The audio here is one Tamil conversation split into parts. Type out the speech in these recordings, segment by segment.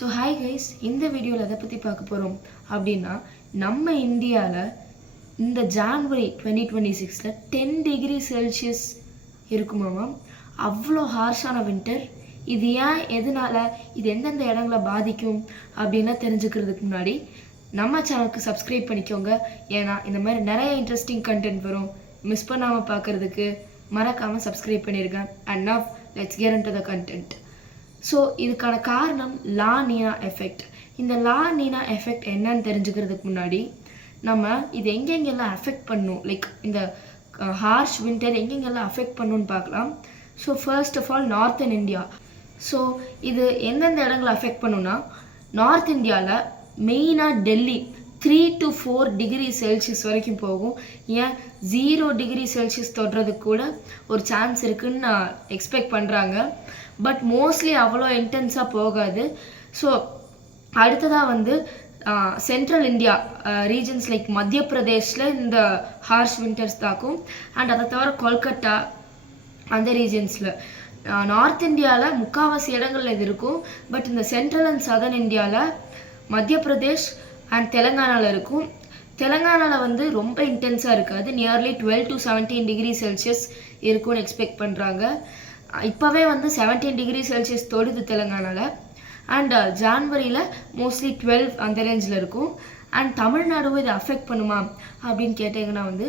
ஸோ ஹாய் கைஸ், இந்த வீடியோவில் எதை பற்றி பார்க்க போகிறோம் அப்படின்னா, நம்ம இந்தியாவில் இந்த ஜான்வரி 2026 10 டிகிரி செல்சியஸ் இருக்குமாமா. அவ்வளோ ஹார்ஷான வின்டர். இது ஏன், எதனால, இது எந்தெந்த இடங்களை பாதிக்கும் அப்படின்லாம் தெரிஞ்சுக்கிறதுக்கு முன்னாடி நம்ம சேனலுக்கு சப்ஸ்கிரைப் பண்ணிக்கோங்க. ஏன்னா இந்த மாதிரி நிறைய இன்ட்ரெஸ்டிங் கண்டென்ட் வரும். மிஸ் பண்ணாமல் பார்க்குறதுக்கு மறக்காமல் சப்ஸ்கிரைப் பண்ணியிருக்கேன். And now let's get into the content. So இதுக்கான காரணம் லா நீனா எஃபெக்ட். இந்த லா நீனா எஃபெக்ட் என்னன்னு தெரிஞ்சுக்கிறதுக்கு முன்னாடி நம்ம இது எங்கெங்கெல்லாம் அஃபெக்ட் பண்ணும், லைக் இந்த ஹார்ஷ் வின்டர் எங்கெங்கெல்லாம் அஃபெக்ட் பண்ணுன்னு பார்க்கலாம். So first of all northern India. So இது எந்தெந்த இடங்களை அஃபெக்ட் பண்ணுன்னா, நார்த் இந்தியாவில் மெயினாக டெல்லி 3 to 4 டிகிரி செல்சியஸ் வரைக்கும் போகும். ஏன் 0 டிகிரி செல்சியஸ் தொடுறதுக்கு கூட ஒரு சான்ஸ் இருக்குதுன்னு நான் எக்ஸ்பெக்ட் பண்ணுறாங்க. பட் மோஸ்ட்லி அவ்வளோ இன்டென்ஸாக போகாது. ஸோ அடுத்ததாக வந்து சென்ட்ரல் இந்தியா ரீஜன்ஸ் லைக் மத்திய பிரதேஷில் இந்த ஹார்ஷ் வின்டர்ஸ் தாக்கும். அண்ட் அதை தவிர கொல்கட்டா அந்த ரீஜன்ஸில். நார்த் இந்தியாவில் முக்கால்வாசி இடங்கள்ல இது இருக்கும். பட் இந்த சென்ட்ரல் அண்ட் சதர்ன் இந்தியாவில் மத்திய பிரதேஷ் அண்ட் தெலுங்கானாவில் இருக்கும். தெலுங்கானாவில் வந்து ரொம்ப இன்டென்ஸாக இருக்காது. நியர்லி 12 to 17 டிகிரி செல்சியஸ் இருக்கும்னு எக்ஸ்பெக்ட் பண்ணுறாங்க. இப்போவே வந்து 17 டிகிரி செல்சியஸ் தொடுது தெலுங்கானாவில். அண்ட் ஜான்வரியில் மோஸ்ட்லி 12 அந்த ரேஞ்சில் இருக்கும். அண்ட் தமிழ்நாடுவை இதை அஃபெக்ட் பண்ணுமா அப்படின்னு கேட்டிங்கன்னா வந்து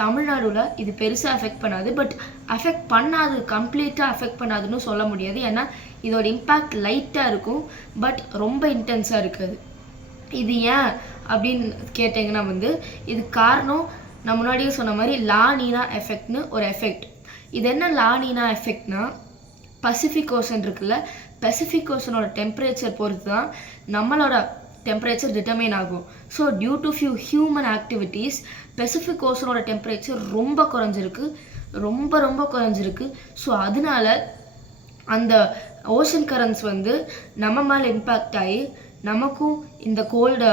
தமிழ்நாடுவில் இது பெருசாக அஃபெக்ட் பண்ணாது. பட் அஃபெக்ட் பண்ணாது, கம்ப்ளீட்டாக அஃபெக்ட் பண்ணாதுன்னு சொல்ல முடியாது. ஏன்னா இதோட இம்பேக்ட் லைட்டாக இருக்கும், பட் ரொம்ப இன்டென்ஸாக இருக்காது. இது ஏன் அப்படின்னு கேட்டிங்கன்னா வந்து இதுக்கு காரணம் நான் முன்னாடியே சொன்ன மாதிரி லா நீனா எஃபெக்ட்னு ஒரு எஃபெக்ட். இது என்ன லா நீனா எஃபெக்ட்னா, பசிபிக் ஓஷன் இருக்குல்ல, பசிபிக் ஓஷனோட டெம்பரேச்சர் பொறுத்து தான் நம்மளோட டெம்பரேச்சர் டிட்டர்மைன் ஆகும். So due to few human activities Pacific ஓஷனோட டெம்பரேச்சர் ரொம்ப குறைஞ்சிருக்கு, ரொம்ப குறைஞ்சிருக்கு. ஸோ அதனால அந்த ஓஷன் கரண்ட்ஸ் வந்து நம்ம மேலே இம்பேக்ட் ஆகி நமக்கும் இந்த கோல்டு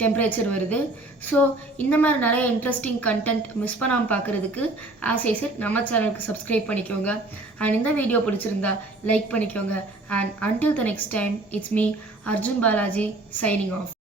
டெம்பரேச்சர் வருது. ஸோ இந்த மாதிரி நிறைய இன்ட்ரெஸ்டிங் கண்டென்ட் மிஸ் பண்ணாமல் பார்க்குறதுக்கு ஆஸ் ஐ செட் நம்ம சேனலுக்கு சப்ஸ்கிரைப் பண்ணிக்கோங்க. அண்ட் இந்த வீடியோ பிடிச்சிருந்தா லைக் பண்ணிக்கோங்க. And until the next time, it's me Arjun Balaji signing off.